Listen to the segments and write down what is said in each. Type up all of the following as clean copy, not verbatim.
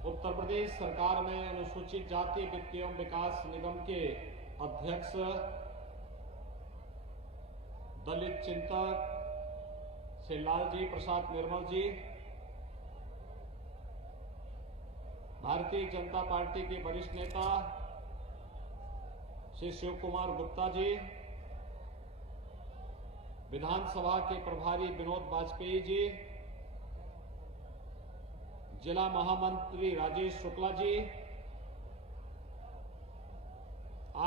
उत्तर प्रदेश सरकार में अनुसूचित जाति वित्त एवं विकास निगम के अध्यक्ष, दलित चिंतक श्री लालजी प्रसाद निर्मल जी, भारतीय जनता पार्टी के वरिष्ठ नेता श्री शिव कुमार गुप्ता जी, विधानसभा के प्रभारी विनोद वाजपेयी जी, जिला महामंत्री राजेश शुक्ला जी,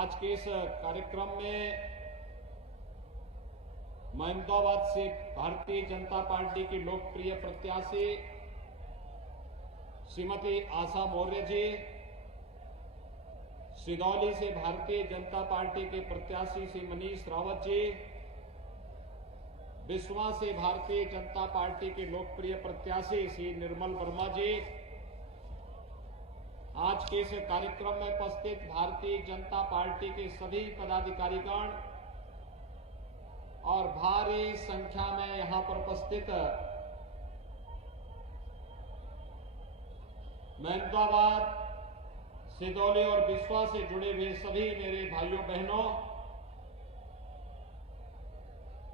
आज के इस कार्यक्रम में महमदाबाद से भारतीय जनता पार्टी की लोकप्रिय प्रत्याशी श्रीमती आशा मौर्य जी, सिदौली से भारतीय जनता पार्टी के प्रत्याशी श्री मनीष रावत जी, बिस्वा से भारतीय जनता पार्टी के लोकप्रिय प्रत्याशी श्री निर्मल वर्मा जी, आज के इस कार्यक्रम में उपस्थित भारतीय जनता पार्टी के सभी पदाधिकारीगण और भारी संख्या में यहां पर उपस्थित महमदाबाद, सिदौली और बिस्वा से जुड़े हुए सभी मेरे भाइयों बहनों,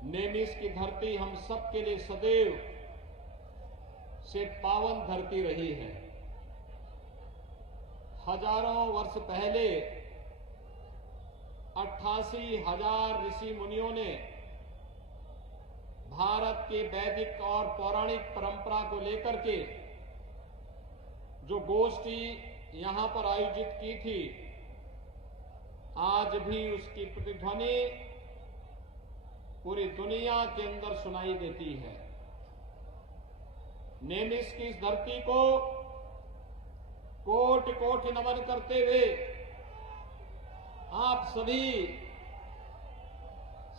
नेमिस की धरती हम सबके लिए सदैव से पावन धरती रही है। हजारों वर्ष पहले 88,000 ऋषि मुनियों ने भारत के वैदिक और पौराणिक परंपरा को लेकर के जो गोष्ठी यहां पर आयोजित की थी, आज भी उसकी प्रतिध्वनि पूरी दुनिया के अंदर सुनाई देती है। नेमिस की इस धरती को कोटि कोटि नमन करते हुए आप सभी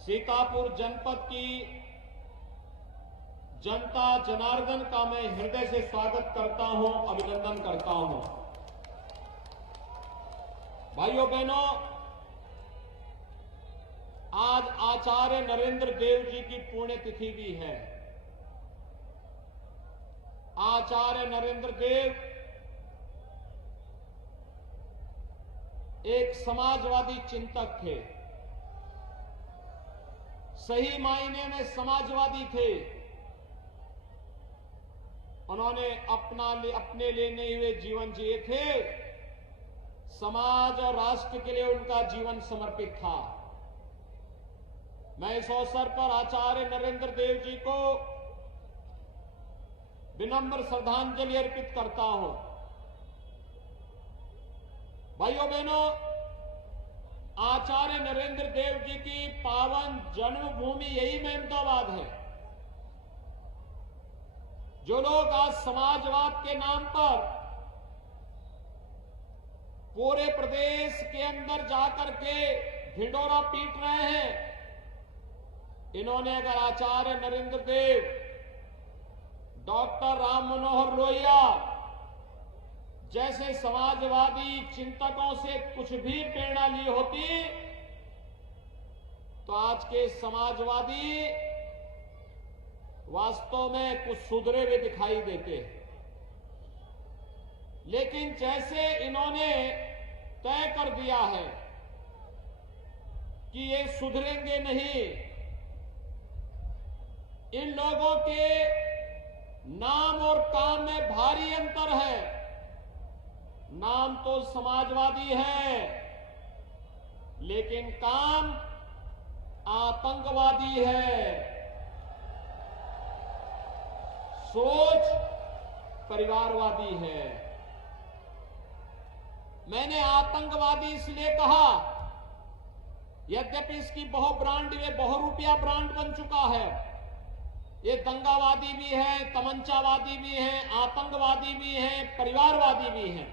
सीतापुर जनपद की जनता जनार्दन का मैं हृदय से स्वागत करता हूं, अभिनंदन करता हूं। भाइयों बहनों, आज आचार्य नरेंद्र देव जी की पुण्यतिथि भी है। आचार्य नरेंद्र देव एक समाजवादी चिंतक थे, सही मायने में समाजवादी थे। उन्होंने अपने लिए नहीं हुए जीवन जिए थे, समाज और राष्ट्र के लिए उनका जीवन समर्पित था। मैं इस अवसर पर आचार्य नरेंद्र देव जी को विनम्र श्रद्धांजलि अर्पित करता हूं। भाइयों बहनों, आचार्य नरेंद्र देव जी की पावन जन्मभूमि यही महमदाबाद है। जो लोग आज समाजवाद के नाम पर पूरे प्रदेश के अंदर जाकर के ढिंढोरा पीट रहे हैं, इन्होंने अगर आचार्य नरेंद्र देव, डॉक्टर राम मनोहर लोहिया जैसे समाजवादी चिंतकों से कुछ भी प्रेरणा ली होती तो आज के समाजवादी वास्तव में कुछ सुधरे हुए दिखाई देते हैं। लेकिन जैसे इन्होंने तय कर दिया है कि ये सुधरेंगे नहीं, इन लोगों के नाम और काम में भारी अंतर है। नाम तो समाजवादी है, लेकिन काम आतंकवादी है। सोच परिवारवादी है। मैंने आतंकवादी इसलिए कहा, यद्यपि इसकी बहुरूपिया ब्रांड बन चुका है। ये दंगावादी भी है, तमंचावादी भी है, आतंकवादी भी है, परिवारवादी भी है।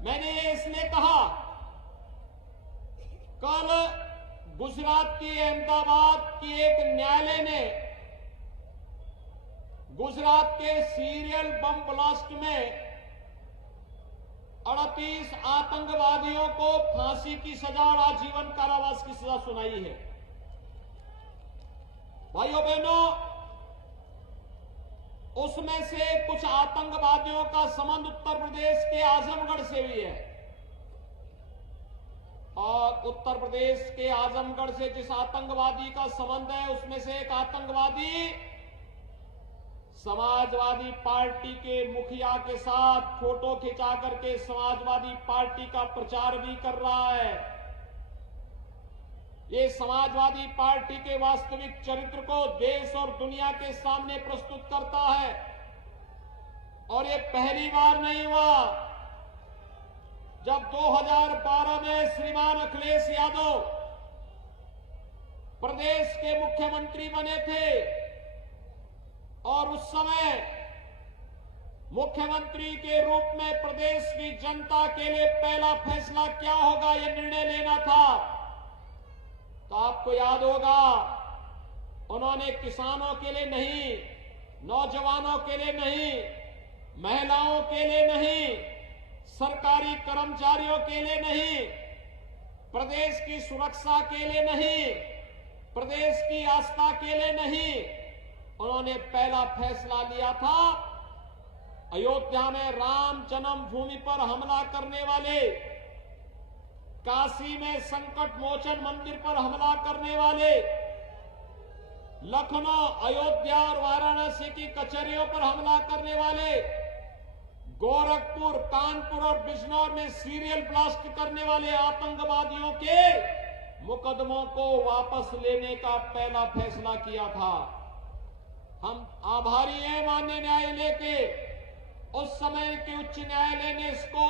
मैंने ये इसलिए कहा, कल गुजरात की अहमदाबाद की एक न्यायालय ने गुजरात के सीरियल बम ब्लास्ट में 38 आतंकवादियों को फांसी की सजा और आजीवन कारावास की सजा सुनाई है। भाइयों बहनों, उसमें से कुछ आतंकवादियों का संबंध उत्तर प्रदेश के आजमगढ़ से भी है। और उत्तर प्रदेश के आजमगढ़ से जिस आतंकवादी का संबंध है उसमें से एक आतंकवादी समाजवादी पार्टी के मुखिया के साथ फोटो खिंचा करके समाजवादी पार्टी का प्रचार भी कर रहा है। ये समाजवादी पार्टी के वास्तविक चरित्र को देश और दुनिया के सामने प्रस्तुत करता है। और ये पहली बार नहीं हुआ। जब 2012 में श्रीमान अखिलेश यादव प्रदेश के मुख्यमंत्री बने थे और उस समय मुख्यमंत्री के रूप में प्रदेश की जनता के लिए पहला फैसला क्या होगा यह निर्णय लेना था। तो आपको याद होगा उन्होंने किसानों के लिए नहीं, नौजवानों के लिए नहीं, महिलाओं के लिए नहीं, सरकारी कर्मचारियों के लिए नहीं, प्रदेश की सुरक्षा के लिए नहीं, प्रदेश की आस्था के लिए नहीं, उन्होंने पहला फैसला लिया था अयोध्या में राम जन्मभूमि पर हमला करने वाले, काशी में संकट मोचन मंदिर पर हमला करने वाले, लखनऊ, अयोध्या और वाराणसी की कचहरियों पर हमला करने वाले, गोरखपुर, कानपुर और बिजनौर में सीरियल ब्लास्ट करने वाले आतंकवादियों के मुकदमों को वापस लेने का पहला फैसला किया था। हम आभारी हैं माननीय न्यायालय के। उस समय के उच्च न्यायालय ने इसको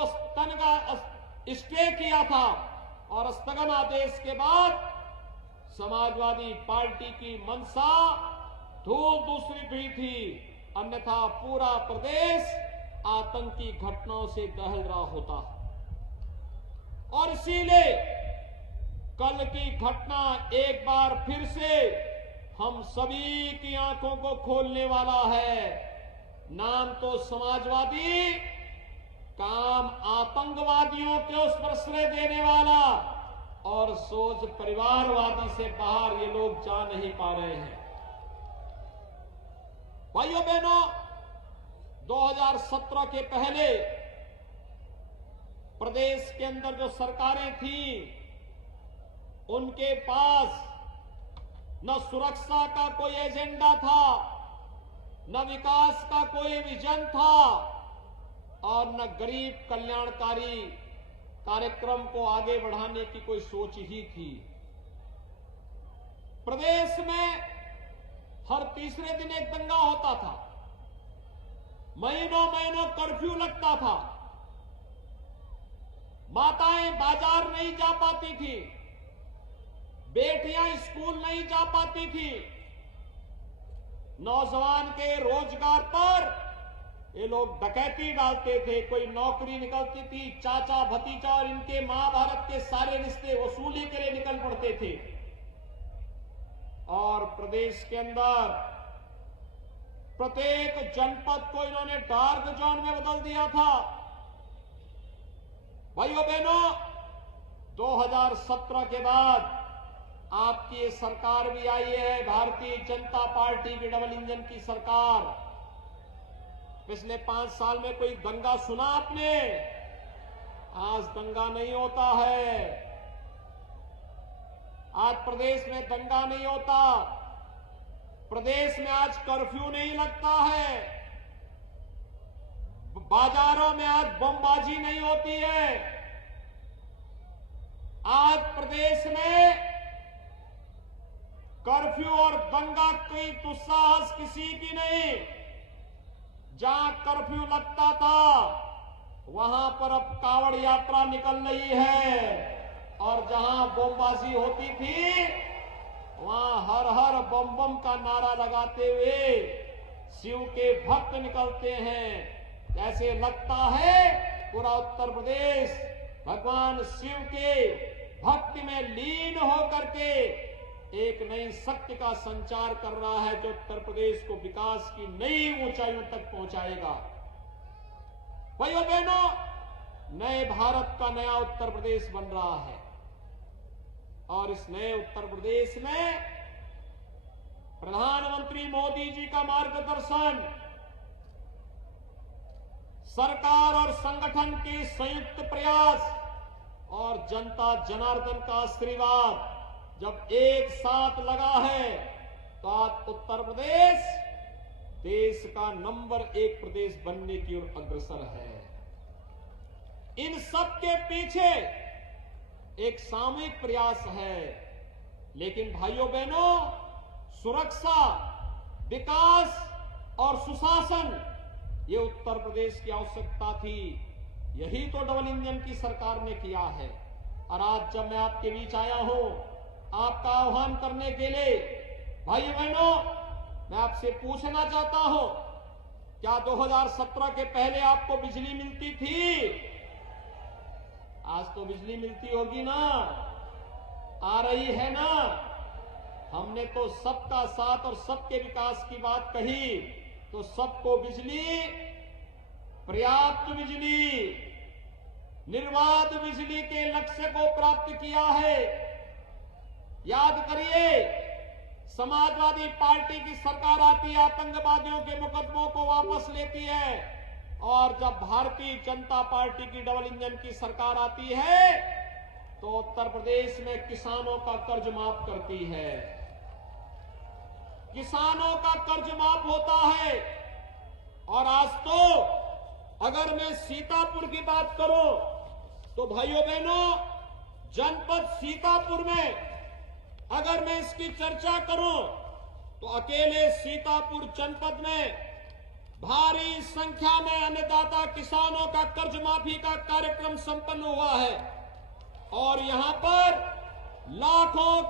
स्टे किया था और स्थगन आदेश के बाद समाजवादी पार्टी की मंशा धूल दूसरी हुई थी, अन्यथा पूरा प्रदेश आतंकी घटनाओं से दहल रहा होता। और इसीलिए कल की घटना एक बार फिर से हम सभी की आंखों को खोलने वाला है। नाम तो समाजवादी, काम आतंकवादियों के उस पर श्रेय देने वाला और सोच परिवारवादी से बाहर ये लोग जा नहीं पा रहे हैं। भाइयों बहनों, 2017 के पहले प्रदेश के अंदर जो सरकारें थी उनके पास न सुरक्षा का कोई एजेंडा था, न विकास का कोई विजन था और न गरीब कल्याणकारी कार्यक्रम को आगे बढ़ाने की कोई सोच ही थी। प्रदेश में हर तीसरे दिन एक दंगा होता था, महीनों महीनों कर्फ्यू लगता था, माताएं बाजार नहीं जा पाती थी, बेटियां स्कूल नहीं जा पाती थी, नौजवान के रोजगार पर ये लोग डकैती डालते थे, कोई नौकरी निकलती थी, चाचा भतीजा और इनके महाभारत के सारे रिश्ते वसूली के लिए निकल पड़ते थे। और प्रदेश के अंदर प्रत्येक जनपद को इन्होंने डार्क जोन में बदल दिया था। भाइयों बहनों, 2017 के बाद आपकी ये सरकार भी आई है, भारतीय जनता पार्टी की डबल इंजन की सरकार। पिछले 5 साल में कोई दंगा सुना आपने? आज दंगा नहीं होता है, आज प्रदेश में दंगा नहीं होता, प्रदेश में आज कर्फ्यू नहीं लगता है, बाजारों में आज बमबाजी नहीं होती है। आज प्रदेश में कर्फ्यू और दंगा की दुस्साहस किसी की नहीं। जहां कर्फ्यू लगता था वहां पर अब कावड़ यात्रा निकल रही है और जहां बमबाजी होती थी वहां हर हर बम बम का नारा लगाते हुए शिव के भक्त निकलते हैं। ऐसे लगता है पूरा उत्तर प्रदेश भगवान शिव के भक्ति में लीन होकर के एक नई शक्ति का संचार कर रहा है जो उत्तर प्रदेश को विकास की नई ऊंचाइयों तक पहुंचाएगा। भाइयों बहनों, नए भारत का नया उत्तर प्रदेश बन रहा है और इस नए उत्तर प्रदेश में प्रधानमंत्री मोदी जी का मार्गदर्शन, सरकार और संगठन के संयुक्त प्रयास और जनता जनार्दन का आशीर्वाद जब एक साथ लगा है तो आज उत्तर प्रदेश देश का नंबर 1 प्रदेश बनने की ओर अग्रसर है। इन सब के पीछे एक सामूहिक प्रयास है, लेकिन भाइयों बहनों, सुरक्षा, विकास और सुशासन ये उत्तर प्रदेश की आवश्यकता थी। यही तो डबल इंजन की सरकार ने किया है। और आज जब मैं आपके बीच आया हूं आपका आह्वान करने के लिए, भाइयों बहनों, मैं आपसे पूछना चाहता हूं, क्या 2017 के पहले आपको बिजली मिलती थी? आज तो बिजली मिलती होगी ना, आ रही है ना। हमने तो सबका साथ और सबके विकास की बात कही, तो सबको बिजली, पर्याप्त बिजली, निर्बाध बिजली के लक्ष्य को प्राप्त किया है। याद करिए, समाजवादी पार्टी की सरकार आती है, आतंकवादियों के मुकदमों को वापस लेती है, और जब भारतीय जनता पार्टी की डबल इंजन की सरकार आती है तो उत्तर प्रदेश में किसानों का कर्ज माफ करती है। किसानों का कर्ज माफ होता है। और आज तो अगर मैं सीतापुर की बात करूं तो भाइयों बहनों, जनपद सीतापुर में अगर मैं इसकी चर्चा करूं तो अकेले सीतापुर जनपद में भारी संख्या में अन्नदाता किसानों का कर्ज माफी का कार्यक्रम संपन्न हुआ है। और यहां पर लाखों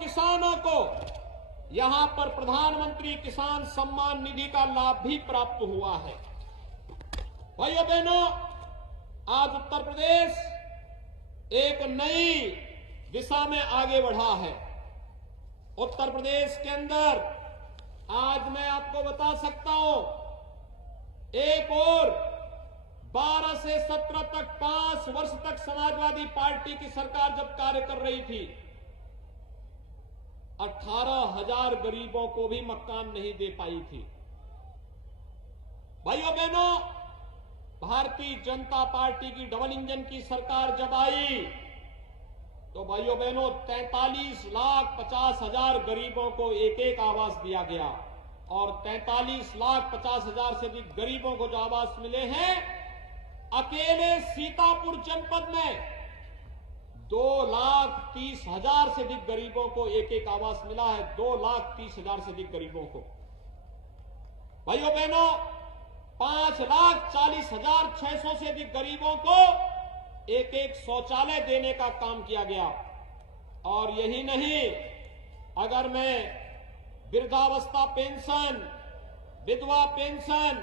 किसानों को यहां पर प्रधानमंत्री किसान सम्मान निधि का लाभ भी प्राप्त हुआ है। भाइयों बहनों, आज उत्तर प्रदेश एक नई दिशा में आगे बढ़ा है। उत्तर प्रदेश के अंदर आज मैं आपको बता सकता हूं, एक और 12 से 17 तक 5 वर्ष तक समाजवादी पार्टी की सरकार जब कार्य कर रही थी, 18,000 गरीबों को भी मकान नहीं दे पाई थी। भाइयों बहनों, भारतीय जनता पार्टी की डबल इंजन की सरकार जब आई तो भाइयों बहनों 43,50,000 गरीबों को एक आवास दिया गया। और 43,50,000 से अधिक गरीबों को जो आवास मिले हैं, अकेले सीतापुर जनपद में 2,30,000 से अधिक गरीबों को एक आवास मिला है। 2,30,000 से अधिक गरीबों को। भाइयों बहनों, 5,40,600 से अधिक गरीबों को एक शौचालय देने का काम किया गया। और यही नहीं, अगर मैं वृद्धावस्था पेंशन, विधवा पेंशन,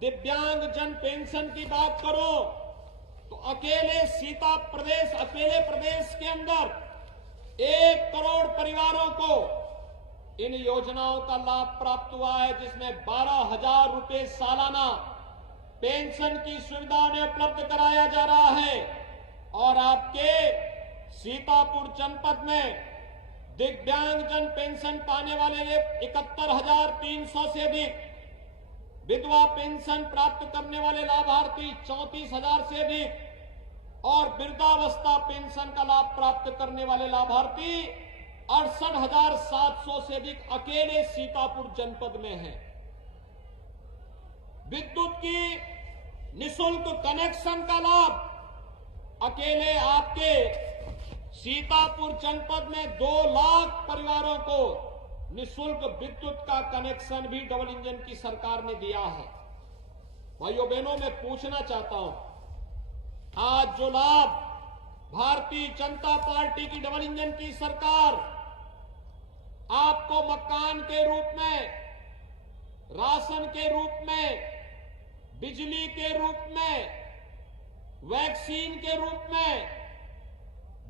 दिव्यांग जन पेंशन की बात करो तो अकेले प्रदेश के अंदर 1 करोड़ परिवारों को इन योजनाओं का लाभ प्राप्त हुआ है, जिसमें 12,000 रुपए सालाना पेंशन की सुविधा उन्हें उपलब्ध कराया जा रहा है। और आपके सीतापुर जनपद में दिव्यांग जन पेंशन पाने वाले 71,300 से अधिक, विधवा पेंशन प्राप्त करने वाले लाभार्थी 34,000 से अधिक, और वृद्धावस्था पेंशन का लाभ प्राप्त करने वाले लाभार्थी 68,700 से अधिक अकेले सीतापुर जनपद में हैं। विद्युत की निःशुल्क कनेक्शन का लाभ अकेले आपके सीतापुर जनपद में 2 लाख परिवारों को निःशुल्क विद्युत का कनेक्शन भी डबल इंजन की सरकार ने दिया है। भाइयों बहनों, मैं पूछना चाहता हूं, आज जो लाभ भारतीय जनता पार्टी की डबल इंजन की सरकार आपको मकान के रूप में, राशन के रूप में, बिजली के रूप में, वैक्सीन के रूप में,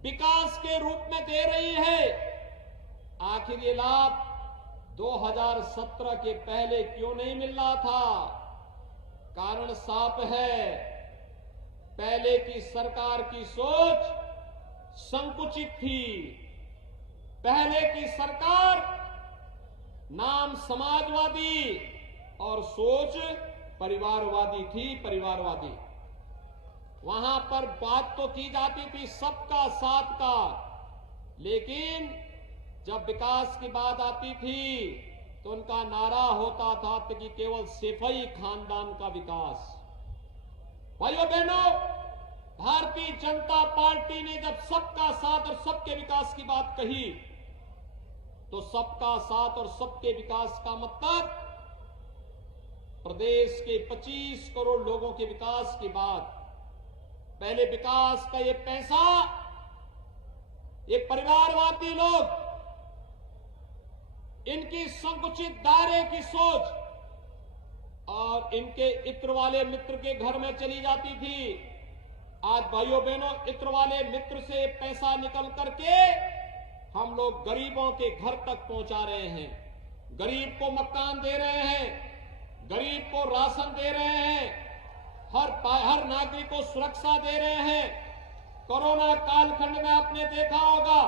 विकास के रूप में दे रही है, आखिर ये लाभ 2017 के पहले क्यों नहीं मिल रहा था? कारण साफ है, पहले की सरकार की सोच संकुचित थी। पहले की सरकार नाम समाजवादी, और सोच परिवारवादी थी, परिवारवादी। वहां पर बात तो की जाती थी सबका साथ का, लेकिन जब विकास की बात आती थी तो उनका नारा होता था कि केवल सैफई खानदान का विकास। भाइयों बहनों, भारतीय जनता पार्टी ने जब सबका साथ और सबके विकास की बात कही तो सबका साथ और सबके विकास का मतलब प्रदेश के 25 करोड़ लोगों के विकास की बात। पहले विकास का ये पैसा ये परिवारवादी लोग, इनकी संकुचित दायरे की सोच और इनके इत्र वाले मित्र के घर में चली जाती थी। आज भाइयों बहनों, इत्र वाले मित्र से पैसा निकल करके हम लोग गरीबों के घर तक पहुंचा रहे हैं। गरीब को मकान दे रहे हैं, गरीब को राशन दे रहे हैं, हर नागरिक को सुरक्षा दे रहे हैं। कोरोना कालखंड में आपने देखा होगा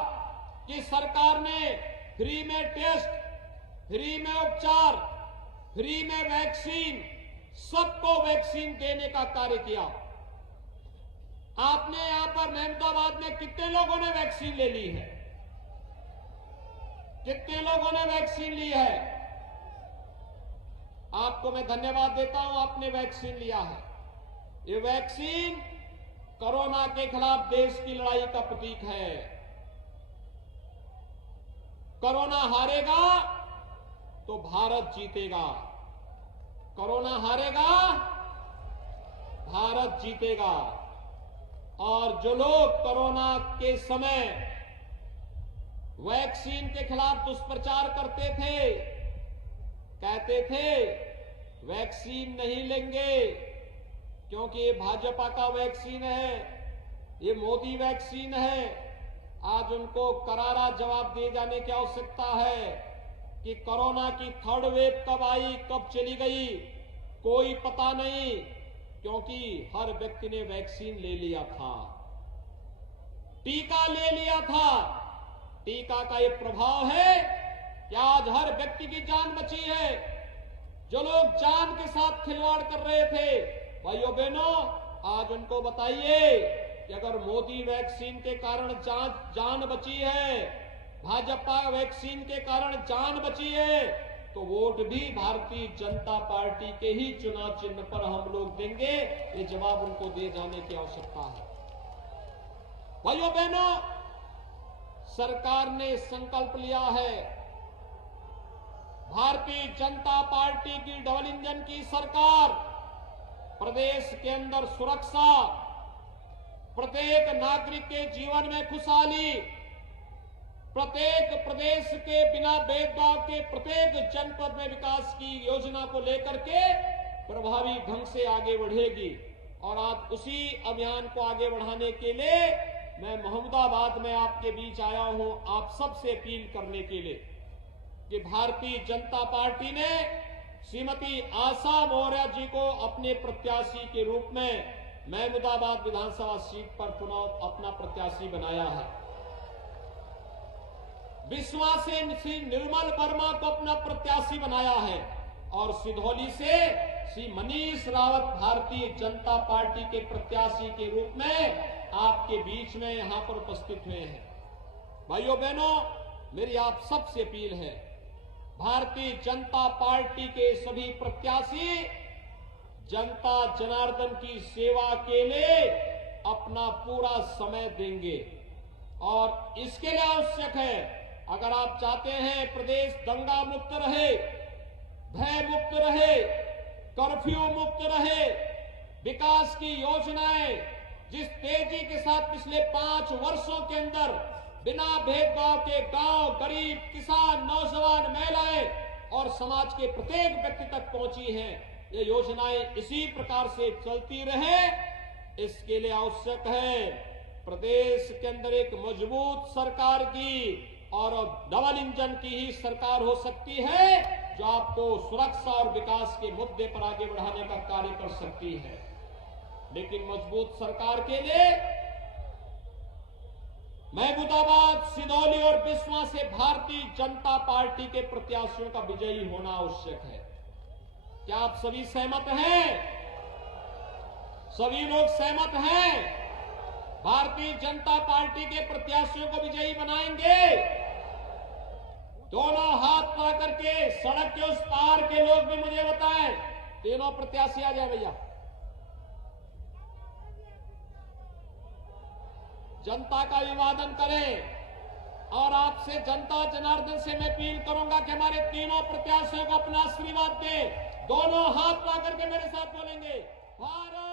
कि सरकार ने फ्री में टेस्ट, फ्री में उपचार, फ्री में वैक्सीन, सबको वैक्सीन देने का कार्य किया। आपने यहां पर महमूदाबाद में कितने लोगों ने वैक्सीन ले ली है? कितने लोगों ने वैक्सीन ली है? आपको मैं धन्यवाद देता हूं, आपने वैक्सीन लिया है। ये वैक्सीन कोरोना के खिलाफ देश की लड़ाई का प्रतीक है। कोरोना हारेगा तो भारत जीतेगा, कोरोना हारेगा, भारत जीतेगा। और जो लोग कोरोना के समय वैक्सीन के खिलाफ दुष्प्रचार करते थे, कहते थे वैक्सीन नहीं लेंगे क्योंकि ये भाजपा का वैक्सीन है, ये मोदी वैक्सीन है, आज उनको करारा जवाब दिए जाने की आवश्यकता है कि कोरोना की थर्ड वेव कब आई, कब चली गई, कोई पता नहीं, क्योंकि हर व्यक्ति ने वैक्सीन ले लिया था, टीका ले लिया था। टीका का ये प्रभाव है कि आज हर व्यक्ति की जान बची है। जो लोग जान के साथ खिलवाड़ कर रहे थे, भाइयों बहनों, आज उनको बताइए कि अगर मोदी वैक्सीन के कारण जान बची है, भाजपा वैक्सीन के कारण जान बची है, तो वोट भी भारतीय जनता पार्टी के ही चुनाव चिन्ह पर हम लोग देंगे। ये जवाब उनको दे जाने की आवश्यकता है। भाइयों बहनों, सरकार ने संकल्प लिया है, भारतीय जनता पार्टी की डबल इंजन की सरकार प्रदेश के अंदर सुरक्षा, प्रत्येक नागरिक के जीवन में खुशहाली, प्रत्येक प्रदेश के बिना भेदभाव के प्रत्येक जनपद में विकास की योजना को लेकर के प्रभावी ढंग से आगे बढ़ेगी। और आज उसी अभियान को आगे बढ़ाने के लिए मैं महमूदाबाद में आपके बीच आया हूं, आप सबसे अपील करने के लिए कि भारतीय जनता पार्टी ने श्रीमती आशा मौर्य जी को अपने प्रत्याशी के रूप में महमूदाबाद विधानसभा सीट पर चुनाव अपना प्रत्याशी बनाया है। बिस्वा से श्री निर्मल वर्मा को अपना प्रत्याशी बनाया है और सिधौली से श्री मनीष रावत भारतीय जनता पार्टी के प्रत्याशी के रूप में आपके बीच में यहां पर उपस्थित हुए हैं। भाइयों बहनों, मेरी आप सबसे अपील है, भारतीय जनता पार्टी के सभी प्रत्याशी जनता जनार्दन की सेवा के लिए अपना पूरा समय देंगे। और इसके लिए आवश्यक है, अगर आप चाहते हैं प्रदेश दंगा मुक्त रहे, भय मुक्त रहे, कर्फ्यू मुक्त रहे, विकास की योजनाएं जिस तेजी के साथ पिछले 5 वर्षों के अंदर बिना भेदभाव के गांव, गरीब, किसान, नौजवान, महिलाएं और समाज के प्रत्येक व्यक्ति तक पहुंची हैं, ये योजनाएं इसी प्रकार से चलती रहे। इसके लिए आवश्यक है प्रदेश के अंदर एक मजबूत सरकार की और डबल इंजन की ही सरकार हो सकती है, जो आपको सुरक्षा और विकास के मुद्दे पर आगे बढ़ाने का कार्य कर सकती है। लेकिन मजबूत सरकार के लिए महमूदाबाद, सिधौली और बिस्वा से भारतीय जनता पार्टी के प्रत्याशियों का विजयी होना आवश्यक है। क्या आप सभी सहमत हैं? सभी लोग सहमत हैं? भारतीय जनता पार्टी के प्रत्याशियों को विजयी बनाएंगे। दोनों हाथ पा करके सड़क के उस पार के लोग भी मुझे बताएं। तीनों प्रत्याशी आ जाए भैया। जनता का अभिवादन करें और आपसे जनता जनार्दन से मैं अपील करूंगा कि हमारे तीनों प्रत्याशियों को अपना आशीर्वाद दें। दोनों हाथ पा करके मेरे साथ बोलेंगे, भारत